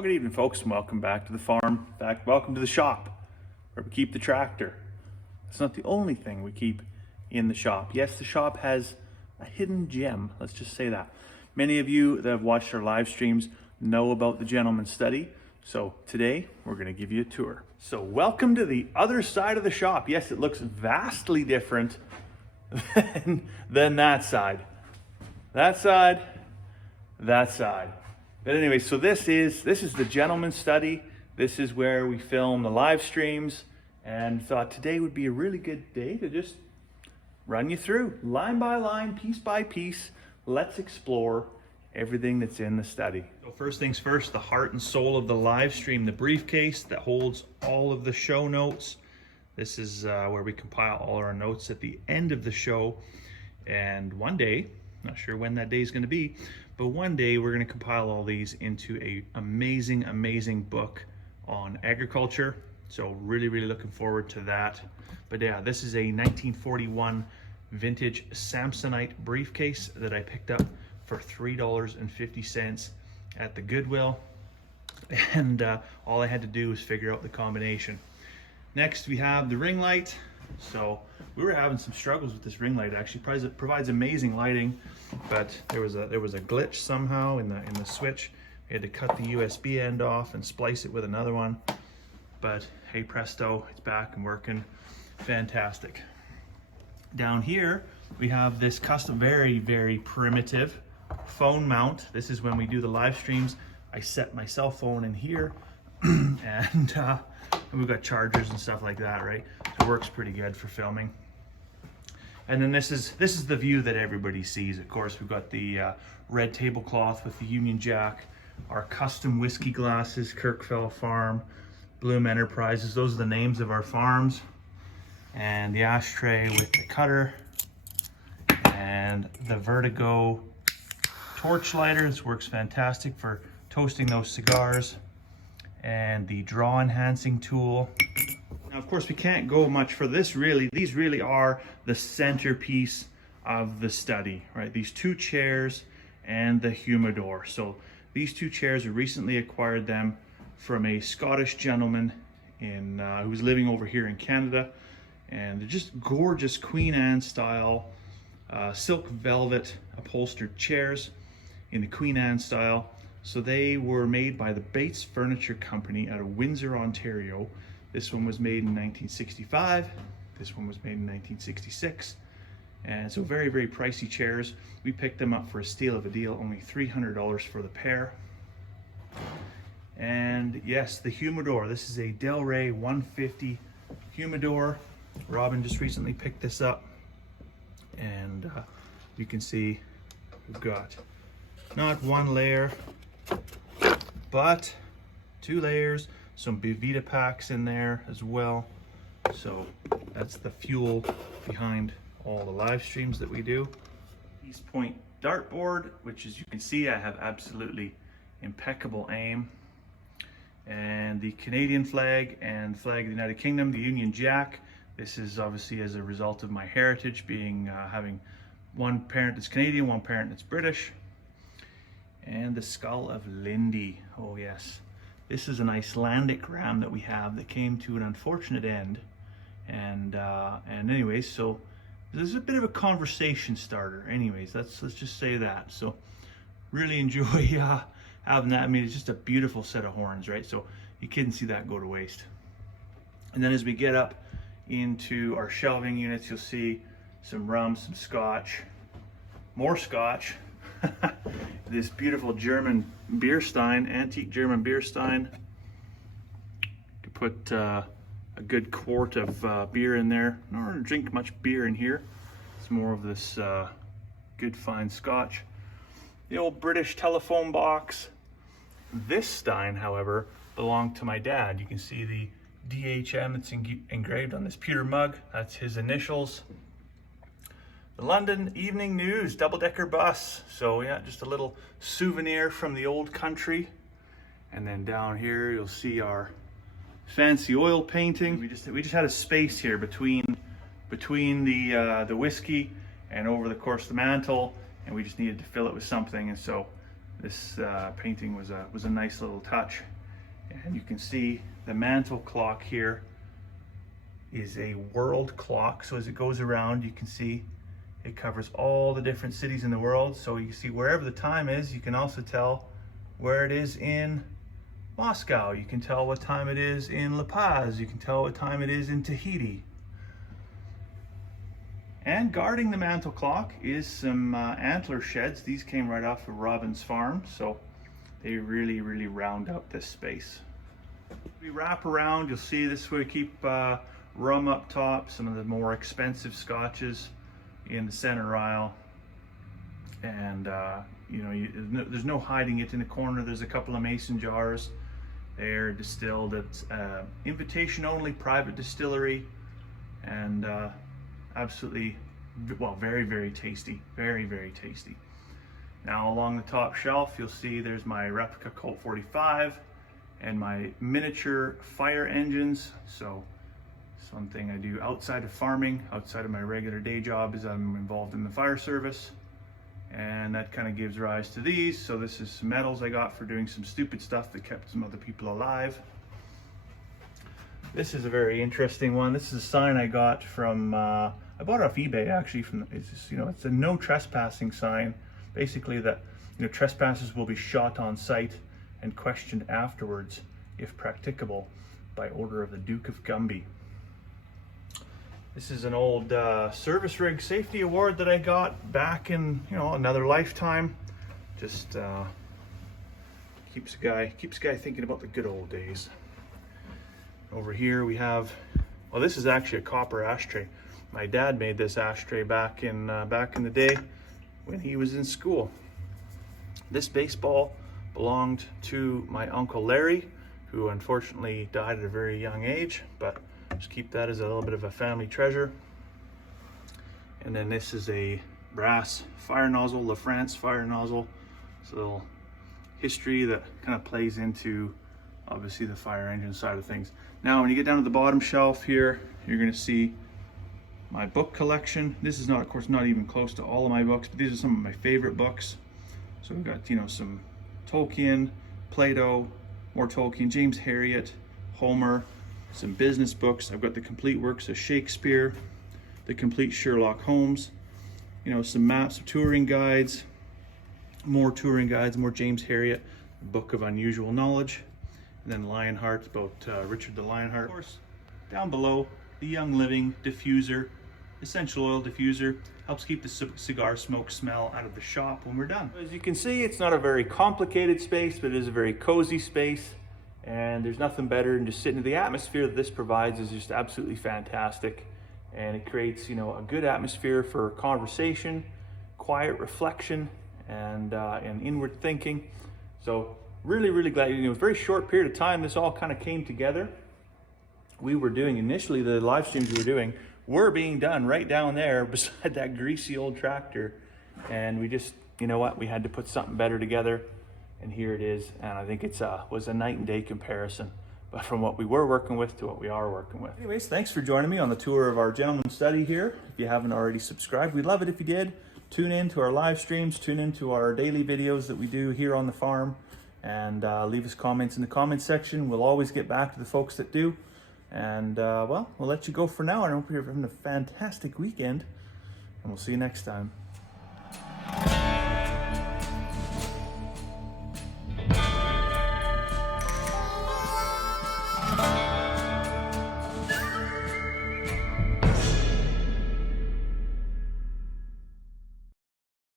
Well, good evening, folks, and welcome back to the farm. In fact, welcome to the shop, where we keep the tractor. It's not the only thing we keep in the shop. Yes, the shop has a hidden gem, let's just say that. Many of you that have watched our live streams know about the gentleman's study. So today, we're gonna give you a tour. So welcome to the other side of the shop. Yes, it looks vastly different than that side. That side, that side. But anyway, so this is the gentleman's study. This is where we film the live streams, and thought today would be a really good day to just run you through line by line, piece by piece. Let's explore everything that's in the study. So first things first, the heart and soul of the live stream, the briefcase that holds all of the show notes. This is where we compile all our notes at the end of the show. And one day, not sure when that day is going to be, but one day we're going to compile all these into a amazing book on agriculture. So really looking forward to that. But yeah, this is a 1941 vintage Samsonite briefcase that I picked up for $3.50 at the Goodwill. And all I had to do was figure out the combination. Next we have the ring light. So we were having some struggles with this ring light. It actually provides amazing lighting, but there was a glitch somehow in the switch. We had to cut the USB end off and splice it with another one. But hey presto, it's back and working fantastic. Down here we have this custom, very primitive phone mount. This is when we do the live streams. I set my cell phone in here and we've got chargers and stuff like that, right? So it works pretty good for filming. And then this is the view that everybody sees. Of course, we've got the red tablecloth with the Union Jack, our custom whiskey glasses, Kirkfell Farm, Bloom Enterprises. Those are the names of our farms. And the ashtray with the cutter and the Vertigo torch lighter. This works fantastic for toasting those cigars. And the draw enhancing tool. Now, of course, we can't go much for this really. These really are the centerpiece of the study, right? These two chairs and the humidor. So these two chairs, we recently acquired them from a Scottish gentleman who was living over here in Canada. And they're just gorgeous Queen Anne style, silk velvet upholstered chairs in the Queen Anne style. So they were made by the Bates Furniture Company out of Windsor, Ontario. This one was made in 1965. This one was made in 1966. And so very pricey chairs. We picked them up for a steal of a deal, only $300 for the pair. And yes, the humidor. This is a Del Rey 150 humidor. Robin just recently picked this up. And you can see we've got not one layer, but two layers, some Bevita packs in there as well. So that's the fuel behind all the live streams that we do. East Point dartboard, which as you can see, I have absolutely impeccable aim. And the Canadian flag and flag of the United Kingdom, the Union Jack. This is obviously as a result of my heritage being having one parent that's Canadian, one parent that's British. And the skull of Lindy. Oh yes, this is an Icelandic ram that we have that came to an unfortunate end. And anyways, so this is a bit of a conversation starter. Anyways, let's just say that. So really enjoy having that. I mean, it's just a beautiful set of horns, right? So you couldn't see that go to waste. And then as we get up into our shelving units, you'll see some rum, some scotch, more scotch. This beautiful German beer stein, antique German beer stein. You could put a good quart of beer in there. I don't drink much beer in here. It's more of this good fine scotch. The old British telephone box. This stein, however, belonged to my dad. You can see the DHM that's engraved on this pewter mug. That's his initials. The London Evening News double-decker bus. So yeah, just a little souvenir from the old country. And then down here you'll see our fancy oil painting. We just had a space here between the whiskey and over the course of the mantle, and we just needed to fill it with something. And so This painting was a nice little touch. And you can see the mantle clock here is a world clock. So as it goes around, you can see it covers all the different cities in the world. So you can see wherever the time is, you can also tell where it is in Moscow. You can tell what time it is in La Paz. You can tell what time it is in Tahiti. And guarding the mantle clock is some antler sheds. These came right off of Robin's farm, so they really round out this space. We wrap around, you'll see this is where we keep rum up top, some of the more expensive scotches in the center aisle. And you know, there's no hiding it in the corner. There's a couple of mason jars. They're distilled at invitation only private distillery, and absolutely, well, very tasty, very tasty. Now along the top shelf, you'll see there's my replica Colt 45 and my miniature fire engines. So something I do outside of farming, outside of my regular day job, is I'm involved in the fire service, and that kind of gives rise to these. So this is some medals I got for doing some stupid stuff that kept some other people alive. This is a very interesting one. This is a sign I got from, I bought it off eBay actually. It's a no trespassing sign. Basically that, trespassers will be shot on sight and questioned afterwards, if practicable, by order of the Duke of Gumby. This is an old service rig safety award that I got back in, another lifetime. Just keeps a guy thinking about the good old days. Over here we have, well, this is actually a copper ashtray. My dad made this ashtray back in the day when he was in school. This baseball belonged to my Uncle Larry, who unfortunately died at a very young age, but just keep that as a little bit of a family treasure. And then this is a brass fire nozzle, La France fire nozzle. It's a little history that kind of plays into obviously the fire engine side of things. Now when you get down to the bottom shelf here, you're going to see my book collection. This is not, of course, not even close to all of my books, but these are some of my favorite books. So we've got, some Tolkien, Plato, more Tolkien, James Herriot, Homer, some business books. I've got the complete works of Shakespeare, the complete Sherlock Holmes, some maps, some touring guides, more James Herriot, Book of Unusual Knowledge, and then Lionheart, about Richard the Lionheart. Of course, down below, the Young Living diffuser, essential oil diffuser, helps keep the cigar smoke smell out of the shop when we're done. As you can see, it's not a very complicated space, but it is a very cozy space, and there's nothing better than just sitting in the atmosphere that this provides is just absolutely fantastic. And it creates, a good atmosphere for conversation, quiet reflection, and inward thinking. So really glad, a very short period of time, this all kind of came together. We were doing, initially the live streams we were doing were being done right down there beside that greasy old tractor. And we just, we had to put something better together. And here it is. And I think it was a night and day comparison, but from what we were working with to what we are working with. Anyways, thanks for joining me on the tour of our gentleman's study here. If you haven't already subscribed, we'd love it if you did. Tune in to our live streams, tune in to our daily videos that we do here on the farm, and leave us comments in the comments section. We'll always get back to the folks that do. And well, we'll let you go for now. I hope you're having a fantastic weekend, and we'll see you next time.